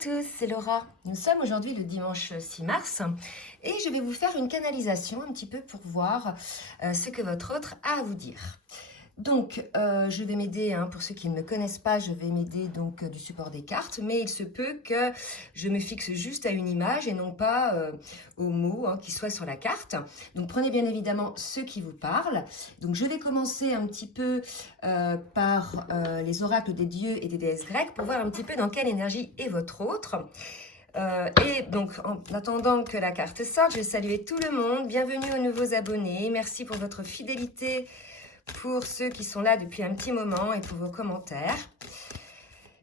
tous, c'est Laura. Nous sommes aujourd'hui le dimanche 6 mars et je vais vous faire une canalisation un petit peu pour voir ce que votre autre a à vous dire. Donc, je vais m'aider, pour ceux qui ne me connaissent pas, je vais m'aider donc du support des cartes, mais il se peut que je me fixe juste à une image et non pas aux mots qui soient sur la carte. Donc, prenez bien évidemment ceux qui vous parlent. Donc, je vais commencer un petit peu par les oracles des dieux et des déesses grecques pour voir un petit peu dans quelle énergie est votre autre. Et donc, en attendant que la carte sorte, je vais saluer tout le monde. Bienvenue aux nouveaux abonnés. Merci pour votre fidélité. Pour ceux qui sont là depuis un petit moment et pour vos commentaires.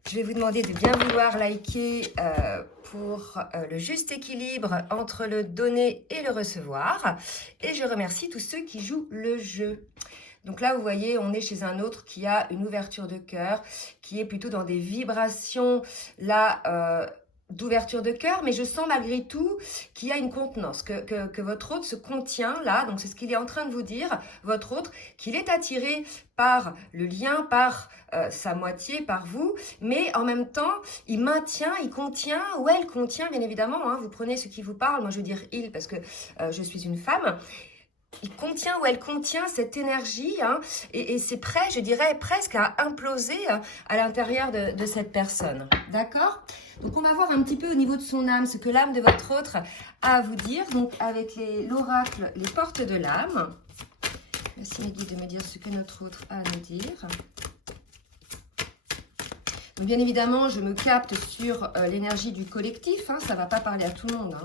Je vais vous demander de bien vouloir liker pour le juste équilibre entre le donner et le recevoir. Et je remercie tous ceux qui jouent le jeu. Donc là, vous voyez, on est chez un autre qui a une ouverture de cœur, qui est plutôt dans des vibrations là d'ouverture de cœur, mais je sens malgré tout qu'il y a une contenance, que votre autre se contient là, donc c'est ce qu'il est en train de vous dire, votre autre, qu'il est attiré par le lien, par sa moitié, par vous, mais en même temps, il maintient, il contient, ou elle contient, bien évidemment, vous prenez ce qui vous parle, moi je veux dire il, parce que je suis une femme, il contient ou elle contient cette énergie et c'est prêt, je dirais, presque à imploser à l'intérieur de cette personne. D'accord ? Donc, on va voir un petit peu au niveau de son âme, ce que l'âme de votre autre a à vous dire. Donc, avec l'oracle, les portes de l'âme. Merci mes guides de me dire ce que notre autre a à nous dire. Donc, bien évidemment, je me capte sur l'énergie du collectif. Ça ne va pas parler à tout le monde.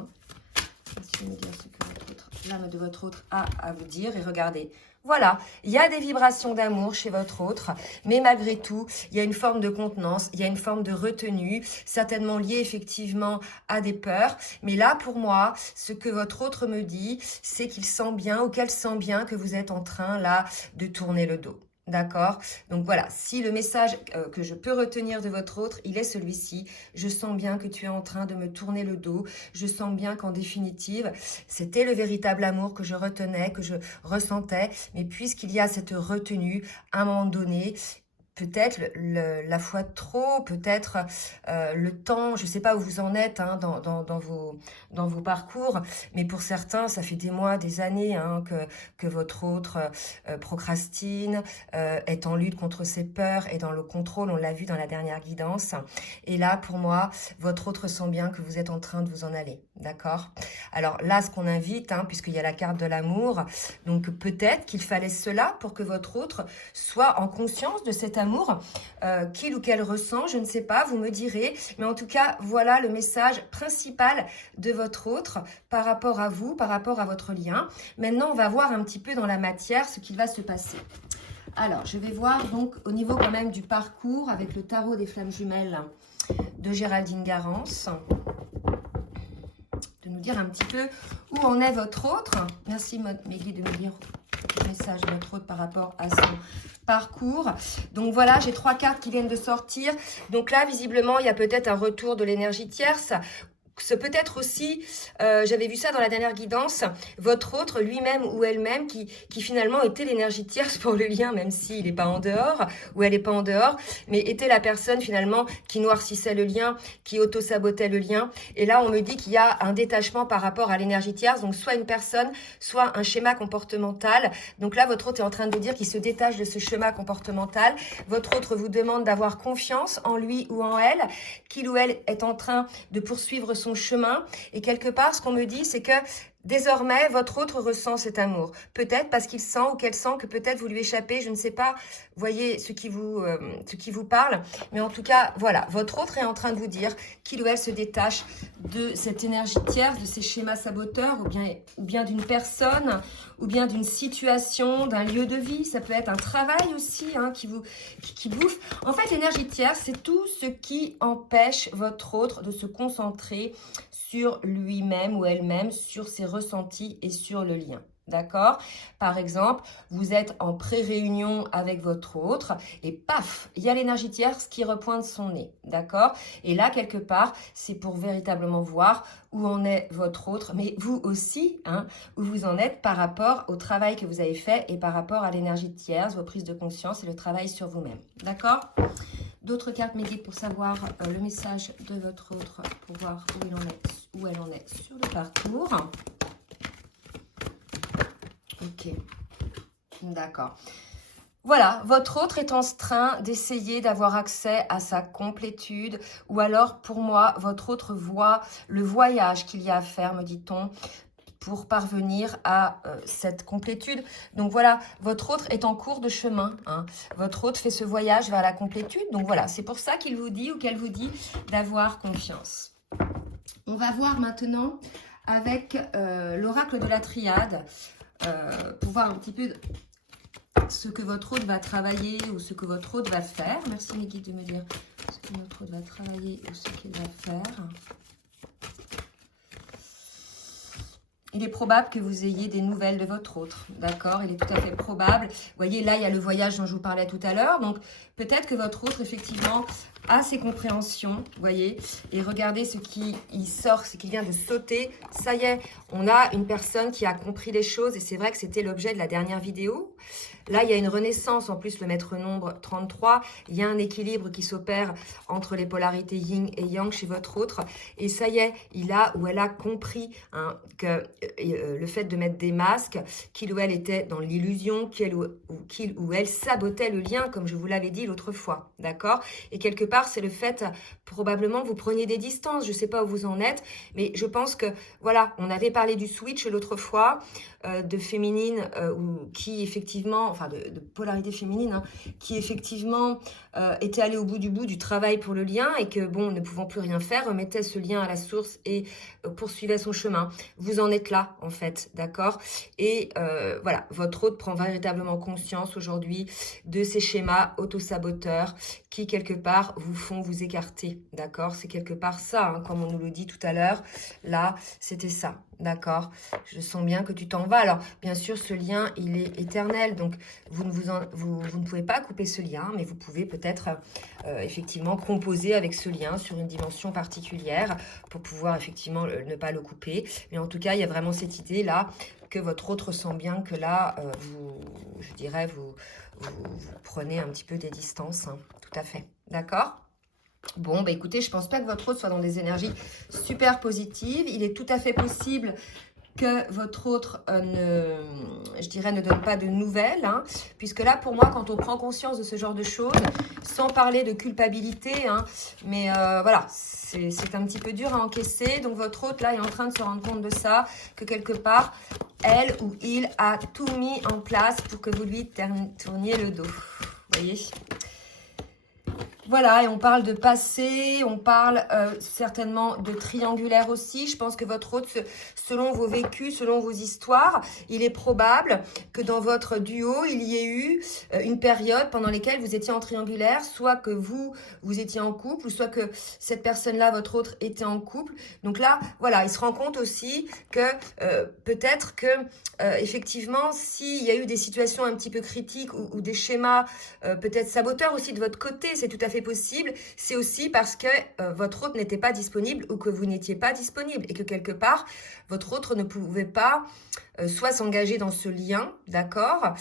Merci de me dire ce que l'âme de votre autre a à vous dire. Et regardez, voilà, il y a des vibrations d'amour chez votre autre, mais malgré tout, il y a une forme de contenance, il y a une forme de retenue, certainement liée effectivement à des peurs. Mais là, pour moi, ce que votre autre me dit, c'est qu'il sent bien ou qu'elle sent bien que vous êtes en train là de tourner le dos. D'accord? Donc voilà, si le message que je peux retenir de votre autre, il est celui-ci. Je sens bien que tu es en train de me tourner le dos. Je sens bien qu'en définitive, c'était le véritable amour que je retenais, que je ressentais. Mais puisqu'il y a cette retenue, à un moment donné, peut-être la foi de trop, peut-être le temps, je ne sais pas où vous en êtes dans vos parcours, mais pour certains, ça fait des mois, des années que votre autre procrastine, est en lutte contre ses peurs, est dans le contrôle, on l'a vu dans la dernière guidance. Et là, pour moi, votre autre sent bien que vous êtes en train de vous en aller, d'accord ? Alors là, ce qu'on invite, puisqu'il y a la carte de l'amour, donc peut-être qu'il fallait cela pour que votre autre soit en conscience de cet amour qu'il ou qu'elle ressent, je ne sais pas, vous me direz, mais en tout cas, voilà le message principal de votre autre par rapport à vous, par rapport à votre lien. Maintenant, on va voir un petit peu dans la matière ce qu'il va se passer. Alors, je vais voir donc au niveau quand même du parcours avec le tarot des flammes jumelles de Géraldine Garance, de nous dire un petit peu où en est votre autre. Merci mes guides de me dire le message de votre autre par rapport à son parcours. Donc voilà, j'ai 3 cartes qui viennent de sortir. Donc là, visiblement, il y a peut-être un retour de l'énergie tierce. C'est peut-être aussi, j'avais vu ça dans la dernière guidance, votre autre lui-même ou elle-même qui finalement était l'énergie tierce pour le lien, même s'il n'est pas en dehors ou elle n'est pas en dehors, mais était la personne finalement qui noircissait le lien, qui auto-sabotait le lien. Et là, on me dit qu'il y a un détachement par rapport à l'énergie tierce, donc soit une personne, soit un schéma comportemental. Donc là, votre autre est en train de vous dire qu'il se détache de ce schéma comportemental. Votre autre vous demande d'avoir confiance en lui ou en elle, qu'il ou elle est en train de poursuivre son chemin, et quelque part ce qu'on me dit c'est que désormais votre autre ressent cet amour, peut-être parce qu'il sent ou qu'elle sent que peut-être vous lui échappez, je ne sais pas, voyez ce qui vous parle, mais en tout cas voilà, votre autre est en train de vous dire qu'il ou elle se détache de cette énergie tierce, de ces schémas saboteurs, ou bien d'une personne, ou bien d'une situation, d'un lieu de vie. Ça peut être un travail aussi qui bouffe. En fait, l'énergie tierce, c'est tout ce qui empêche votre autre de se concentrer sur lui-même ou elle-même, sur ses ressentis et sur le lien. D'accord? Par exemple, vous êtes en pré-réunion avec votre autre et paf, il y a l'énergie tierce qui repointe son nez. D'accord? Et là, quelque part, c'est pour véritablement voir où en est votre autre, mais vous aussi, où vous en êtes par rapport au travail que vous avez fait et par rapport à l'énergie tierce, vos prises de conscience et le travail sur vous-même. D'accord? D'autres cartes mes guides pour savoir le message de votre autre, pour voir où elle en est sur le parcours. Ok, d'accord. Voilà, votre autre est en train d'essayer d'avoir accès à sa complétude, ou alors pour moi, votre autre voit le voyage qu'il y a à faire, me dit-on, pour parvenir à cette complétude. Donc voilà, votre autre est en cours de chemin, hein. Votre autre fait ce voyage vers la complétude. Donc voilà, c'est pour ça qu'il vous dit ou qu'elle vous dit d'avoir confiance. On va voir maintenant avec l'oracle de la triade, pour voir un petit peu ce que votre hôte va travailler ou ce que votre hôte va faire. Merci mes guides de me dire ce que votre hôte va travailler ou ce qu'il va faire. Il est probable que vous ayez des nouvelles de votre autre, d'accord? Il est tout à fait probable. Vous voyez, là, il y a le voyage dont je vous parlais tout à l'heure. Donc, peut-être que votre autre, effectivement, a ses compréhensions, vous voyez. Et regardez ce qui il sort, ce qui vient de sauter. Ça y est, on a une personne qui a compris les choses. Et c'est vrai que c'était l'objet de la dernière vidéo. Là, il y a une renaissance, en plus le maître nombre 33. Il y a un équilibre qui s'opère entre les polarités yin et yang chez votre autre. Et ça y est, il a ou elle a compris hein, que le fait de mettre des masques, qu'il ou elle était dans l'illusion, qu'il ou elle sabotait le lien, comme je vous l'avais dit l'autre fois. D'accord? Et quelque part, c'est le fait, probablement, vous preniez des distances. Je ne sais pas où vous en êtes, mais je pense que, voilà, on avait parlé du switch l'autre fois, de féminine, qui effectivement, enfin de polarité féminine, hein, qui effectivement était allée au bout du travail pour le lien et que, bon, ne pouvant plus rien faire, remettait ce lien à la source et poursuivait son chemin. Vous en êtes là, en fait, d'accord? Et voilà, votre hôte prend véritablement conscience aujourd'hui de ces schémas autosaboteurs qui, quelque part, vous font vous écarter, d'accord? C'est quelque part ça, hein, comme on nous le dit tout à l'heure. Là, c'était ça, d'accord? Je sens bien que tu t'en vas. Alors, bien sûr, ce lien, il est éternel, donc vous ne pouvez pas couper ce lien, mais vous pouvez peut-être effectivement composer avec ce lien sur une dimension particulière pour pouvoir effectivement ne pas le couper. Mais en tout cas, il y a vraiment cette idée-là que votre autre sent bien que là, je dirais, vous prenez un petit peu des distances, hein, tout à fait. D'accord ? Bon, bah écoutez, je pense pas que votre autre soit dans des énergies super positives. Il est tout à fait possible que votre autre, je dirais, ne donne pas de nouvelles. Hein, puisque là, pour moi, quand on prend conscience de ce genre de choses, sans parler de culpabilité, hein, mais voilà, c'est un petit peu dur à encaisser. Donc, votre autre, là, est en train de se rendre compte de ça, que quelque part, elle ou il a tout mis en place pour que vous lui tourniez le dos. Vous voyez ? Voilà, et on parle de passé, on parle certainement de triangulaire aussi. Je pense que votre hôte, selon vos vécus, selon vos histoires, il est probable que dans votre duo, il y ait eu une période pendant laquelle vous étiez en triangulaire, soit que vous étiez en couple, ou soit que cette personne-là, votre autre, était en couple. Donc là, voilà, il se rend compte aussi que peut-être que, effectivement, s'il y a eu des situations un petit peu critiques ou des schémas peut-être saboteurs aussi de votre côté, c'est tout à fait possible, c'est aussi parce que votre autre n'était pas disponible ou que vous n'étiez pas disponible et que quelque part, votre autre ne pouvait pas soit s'engager dans ce lien, d'accord,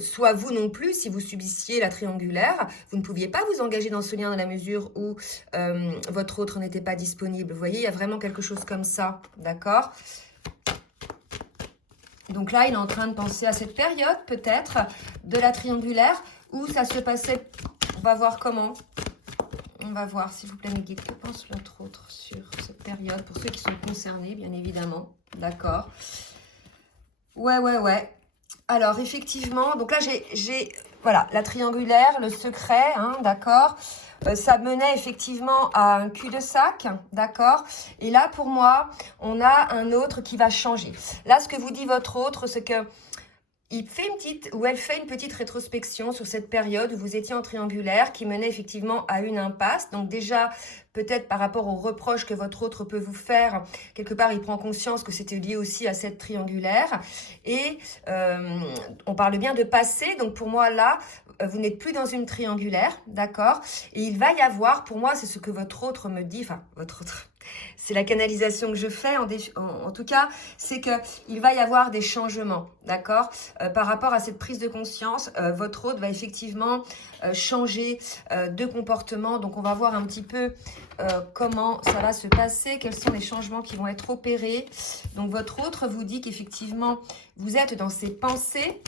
soit vous non plus, si vous subissiez la triangulaire, vous ne pouviez pas vous engager dans ce lien dans la mesure où votre autre n'était pas disponible. Vous voyez, il y a vraiment quelque chose comme ça, d'accord ? Donc là, il est en train de penser à cette période, peut-être, de la triangulaire, où ça se passait. On va voir comment. On va voir, s'il vous plaît, mes guides, que pense l'autre autre sur cette période, pour ceux qui sont concernés, bien évidemment. D'accord. Ouais. Alors, effectivement, donc là, j'ai voilà, la triangulaire, le secret, hein, d'accord. Ça menait effectivement à un cul-de-sac, d'accord. Et là, pour moi, on a un autre qui va changer. Là, ce que vous dit votre autre, c'est que il fait elle fait une petite rétrospection sur cette période où vous étiez en triangulaire qui menait effectivement à une impasse. Donc déjà, peut-être par rapport aux reproches que votre autre peut vous faire. Quelque part, il prend conscience que c'était lié aussi à cette triangulaire. Et on parle bien de passé. Donc pour moi, là, vous n'êtes plus dans une triangulaire, d'accord? Et il va y avoir, pour moi, c'est ce que votre autre me dit, enfin, votre autre, c'est la canalisation que je fais, en tout cas, c'est qu'il va y avoir des changements, d'accord? Par rapport à cette prise de conscience, votre autre va effectivement changer de comportement. Donc, on va voir un petit peu comment ça va se passer, quels sont les changements qui vont être opérés. Donc, votre autre vous dit qu'effectivement, vous êtes dans ses pensées,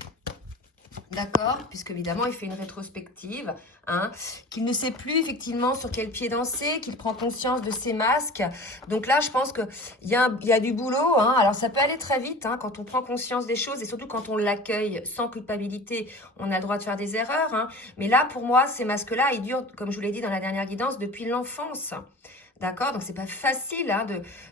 d'accord, puisque évidemment il fait une rétrospective, hein, qu'il ne sait plus effectivement sur quel pied danser, qu'il prend conscience de ses masques. Donc là, je pense qu'il y a du boulot, hein. Alors ça peut aller très vite, hein, quand on prend conscience des choses et surtout quand on l'accueille sans culpabilité, on a le droit de faire des erreurs, hein. Mais là, pour moi, ces masques-là, ils durent, comme je vous l'ai dit dans la dernière guidance, depuis l'enfance. D'accord? Donc, c'est pas facile hein,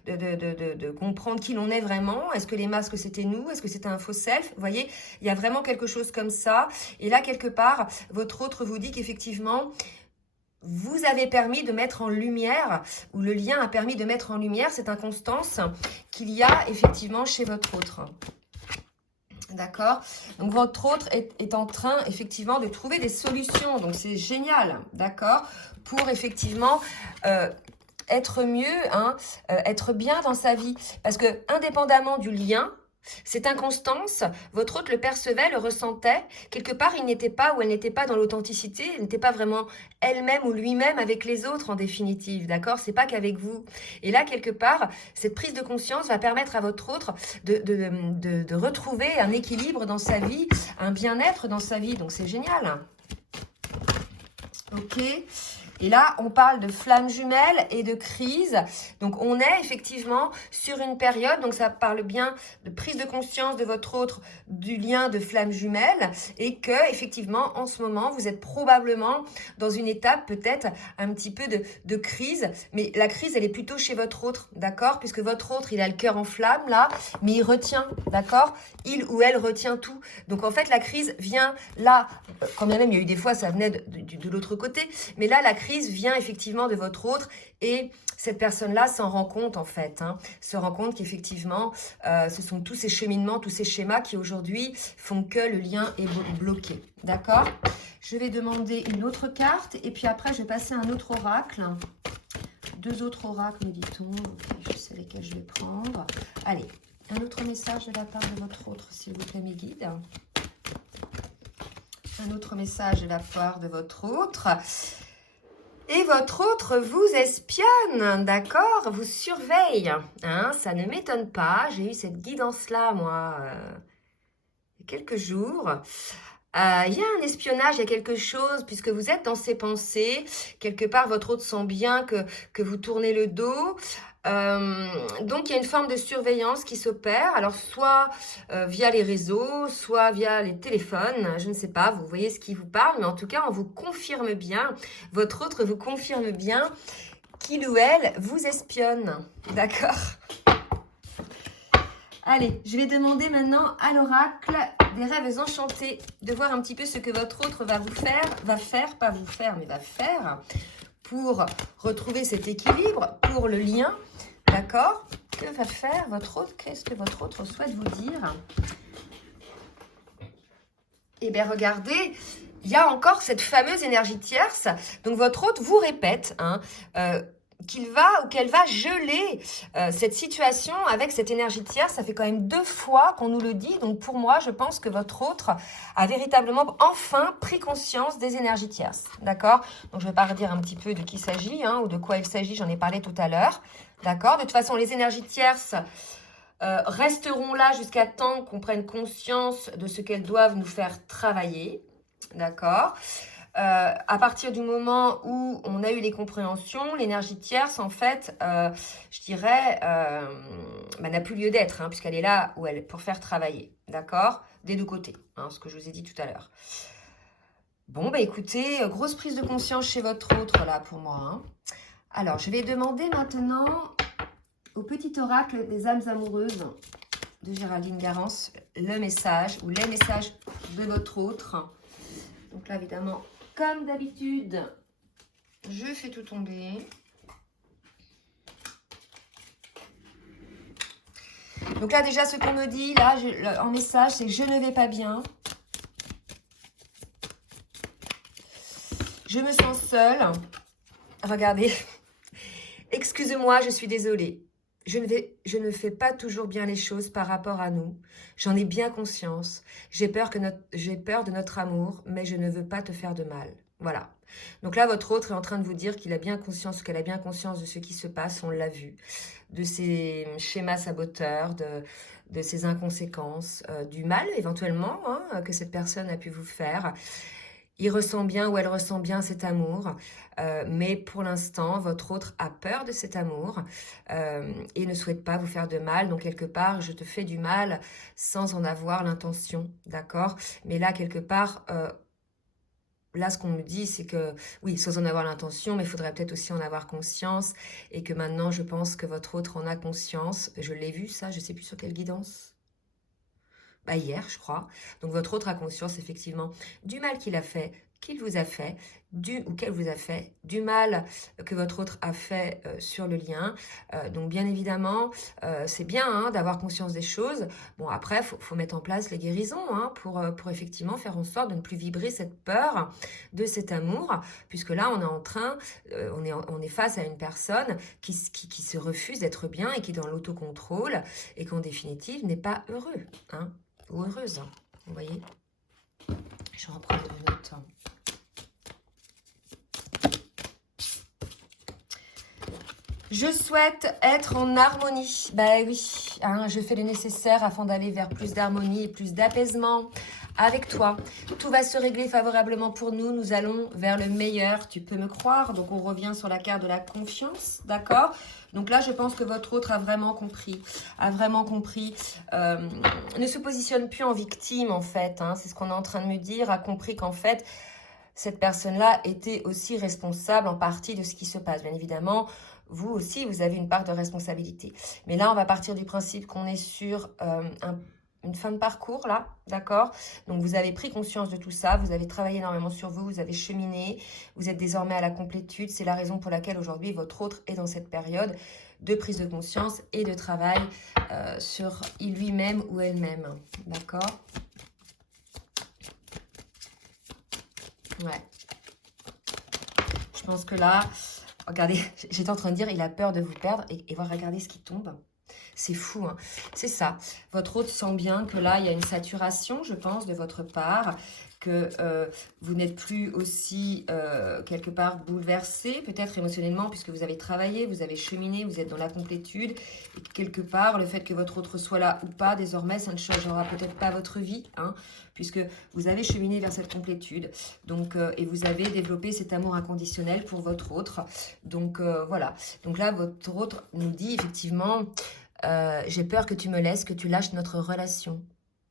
de comprendre qui l'on est vraiment. Est-ce que les masques, c'était nous? Est-ce que c'était un faux self? Vous voyez, il y a vraiment quelque chose comme ça. Et là, quelque part, votre autre vous dit qu'effectivement, vous avez permis de mettre en lumière, ou le lien a permis de mettre en lumière cette inconstance qu'il y a effectivement chez votre autre. D'accord? Donc, votre autre est en train, effectivement, de trouver des solutions. Donc, c'est génial, d'accord? Pour, effectivement... être mieux, hein, être bien dans sa vie. Parce que, indépendamment du lien, cette inconstance, votre autre le percevait, le ressentait. Quelque part, il n'était pas ou elle n'était pas dans l'authenticité, elle n'était pas vraiment elle-même ou lui-même avec les autres en définitive, d'accord? C'est pas qu'avec vous. Et là, quelque part, cette prise de conscience va permettre à votre autre de retrouver un équilibre dans sa vie, un bien-être dans sa vie. Donc, c'est génial. Ok. Et là, on parle de flammes jumelles et de crise. Donc, on est effectivement sur une période, donc ça parle bien de prise de conscience de votre autre, du lien de flammes jumelles, et que effectivement, en ce moment, vous êtes probablement dans une étape peut-être un petit peu de crise. Mais la crise, elle est plutôt chez votre autre, d'accord? Puisque votre autre, il a le cœur en flamme là, mais il retient, d'accord? Il ou elle retient tout. Donc, en fait, la crise vient là, quand bien même il y a eu des fois, ça venait de l'autre côté, mais là, la crise vient effectivement de votre autre et cette personne-là s'en rend compte en fait, hein, se rend compte qu'effectivement, ce sont tous ces cheminements, tous ces schémas qui aujourd'hui font que le lien est bloqué. D'accord? Je vais demander une autre carte et puis après, je vais passer à un autre oracle. Deux autres oracles, me dit-on. Je sais lesquels je vais prendre. Allez, un autre message de la part de votre autre, s'il vous plaît, mes guides. Un autre message de la part de votre autre. Et votre autre vous espionne, d'accord? Vous surveille, hein? Ça ne m'étonne pas. J'ai eu cette guidance-là, moi, il y a quelques jours. Il y a un espionnage, il y a quelque chose, puisque vous êtes dans ses pensées. Quelque part, votre autre sent bien que vous tournez le dos. Donc, il y a une forme de surveillance qui s'opère. Alors, soit via les réseaux, soit via les téléphones. Je ne sais pas, vous voyez ce qui vous parle. Mais en tout cas, on vous confirme bien, votre autre vous confirme bien qu'il ou elle vous espionne. D'accord? Allez, je vais demander maintenant à l'oracle des rêves enchantés de voir un petit peu ce que votre autre va faire pour retrouver cet équilibre, pour le lien, d'accord? Que va faire votre autre? Qu'est-ce que votre autre souhaite vous dire? Eh bien, regardez, il y a encore cette fameuse énergie tierce. Donc, votre autre vous répète, hein, qu'il va ou qu'elle va geler cette situation avec cette énergie tierce. Ça fait quand même 2 fois qu'on nous le dit. Donc, pour moi, je pense que votre autre a véritablement enfin pris conscience des énergies tierces. D'accord? Donc, je vais pas redire un petit peu de qui il s'agit hein, ou de quoi il s'agit. J'en ai parlé tout à l'heure. D'accord? De toute façon, les énergies tierces resteront là jusqu'à temps qu'on prenne conscience de ce qu'elles doivent nous faire travailler. D'accord? À partir du moment où on a eu les compréhensions, l'énergie tierce, en fait, je dirais, n'a plus lieu d'être, hein, puisqu'elle est là où elle, pour faire travailler, d'accord? Des 2 côtés, hein, ce que je vous ai dit tout à l'heure. Bon, bah écoutez, grosse prise de conscience chez votre autre, là, pour moi. Hein. Alors, je vais demander maintenant au petit oracle des âmes amoureuses de Géraldine Garance, le message, ou les messages de votre autre. Donc là, évidemment... Comme d'habitude, je fais tout tomber. Donc là, déjà, ce qu'on me dit, là, en message, c'est que je ne vais pas bien. Je me sens seule. Regardez. Excusez-moi, je suis désolée. Je ne fais pas toujours bien les choses par rapport à nous. J'en ai bien conscience. J'ai peur de notre amour, mais je ne veux pas te faire de mal. Voilà. Donc là, votre autre est en train de vous dire qu'il a bien conscience, qu'elle a bien conscience de ce qui se passe, on l'a vu, de ses schémas saboteurs, de ses inconséquences, du mal éventuellement que cette personne a pu vous faire. Il ressent bien ou elle ressent bien cet amour, mais pour l'instant, votre autre a peur de cet amour et ne souhaite pas vous faire de mal. Donc, quelque part, je te fais du mal sans en avoir l'intention, d'accord? Mais là, quelque part, là, ce qu'on me dit, c'est que, oui, sans en avoir l'intention, mais il faudrait peut-être aussi en avoir conscience et que maintenant, je pense que votre autre en a conscience. Je l'ai vu, ça, je ne sais plus sur quelle guidance. Bah, hier, je crois. Donc, votre autre a conscience, effectivement, du mal qu'il a fait, qu'il vous a fait, ou qu'elle vous a fait, du mal que votre autre a fait sur le lien. Donc, bien évidemment, c'est bien d'avoir conscience des choses. Bon, après, il faut mettre en place les guérisons pour effectivement faire en sorte de ne plus vibrer cette peur de cet amour, puisque là, on est en train, on est face à une personne qui se refuse d'être bien et qui est dans l'autocontrôle et qu'en définitive n'est pas heureux, ou heureuse, vous voyez. Je reprends une note. Je souhaite être en harmonie. Ben oui, je fais le nécessaire afin d'aller vers plus d'harmonie et plus d'apaisement avec toi. Tout va se régler favorablement pour nous. Nous allons vers le meilleur, tu peux me croire. Donc, on revient sur la carte de la confiance, d'accord? Donc là, je pense que votre autre a vraiment compris, ne se positionne plus en victime, en fait. C'est ce qu'on est en train de me dire, a compris qu'en fait, cette personne-là était aussi responsable en partie de ce qui se passe. Bien évidemment, vous aussi, vous avez une part de responsabilité. Mais là, on va partir du principe qu'on est sur une fin de parcours, là, d'accord? Donc, vous avez pris conscience de tout ça, vous avez travaillé énormément sur vous, vous avez cheminé, vous êtes désormais à la complétude. C'est la raison pour laquelle aujourd'hui, votre autre est dans cette période de prise de conscience et de travail sur lui-même ou elle-même, d'accord? Ouais. Je pense que là, regardez, j'étais en train de dire, il a peur de vous perdre et voir, regardez ce qui tombe. C'est fou, c'est ça. Votre autre sent bien que là, il y a une saturation, je pense, de votre part, que vous n'êtes plus aussi, quelque part, bouleversé, peut-être émotionnellement, puisque vous avez travaillé, vous avez cheminé, vous êtes dans la complétude, et que quelque part, le fait que votre autre soit là ou pas, désormais, ça ne changera peut-être pas votre vie, puisque vous avez cheminé vers cette complétude, donc, et vous avez développé cet amour inconditionnel pour votre autre. Donc, voilà. Donc là, votre autre nous dit, effectivement... j'ai peur que tu me laisses, que tu lâches notre relation.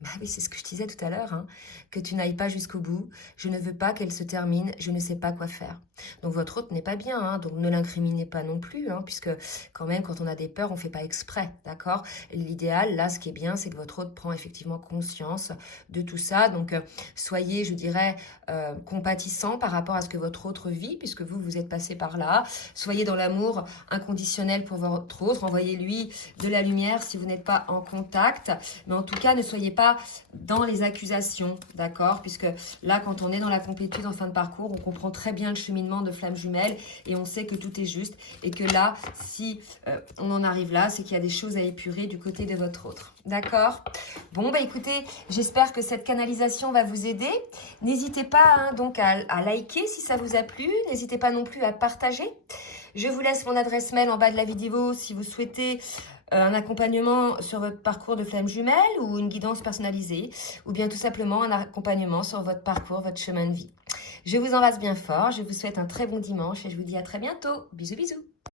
Bah oui, c'est ce que je disais tout à l'heure, que tu n'ailles pas jusqu'au bout. Je ne veux pas qu'elle se termine, je ne sais pas quoi faire. Donc votre autre n'est pas bien, donc ne l'incriminez pas non plus, puisque quand même, quand on a des peurs, on ne fait pas exprès, d'accord? L'idéal, là, ce qui est bien, c'est que votre autre prend effectivement conscience de tout ça. Donc soyez, je dirais, compatissant par rapport à ce que votre autre vit, puisque vous êtes passé par là. Soyez dans l'amour inconditionnel pour votre autre. Envoyez-lui de la lumière si vous n'êtes pas en contact. Mais en tout cas, ne soyez pas dans les accusations, d'accord? Puisque là, quand on est dans la complétude en fin de parcours, on comprend très bien le cheminement de flammes jumelles et on sait que tout est juste et que là, si on en arrive là, c'est qu'il y a des choses à épurer du côté de votre autre, d'accord? Bon, bah écoutez, j'espère que cette canalisation va vous aider. N'hésitez pas donc à liker si ça vous a plu, n'hésitez pas non plus à partager. Je vous laisse mon adresse mail en bas de la vidéo si vous souhaitez un accompagnement sur votre parcours de flamme jumelle ou une guidance personnalisée ou bien tout simplement un accompagnement sur votre parcours, votre chemin de vie. Je vous embrasse bien fort, je vous souhaite un très bon dimanche et je vous dis à très bientôt. Bisous bisous.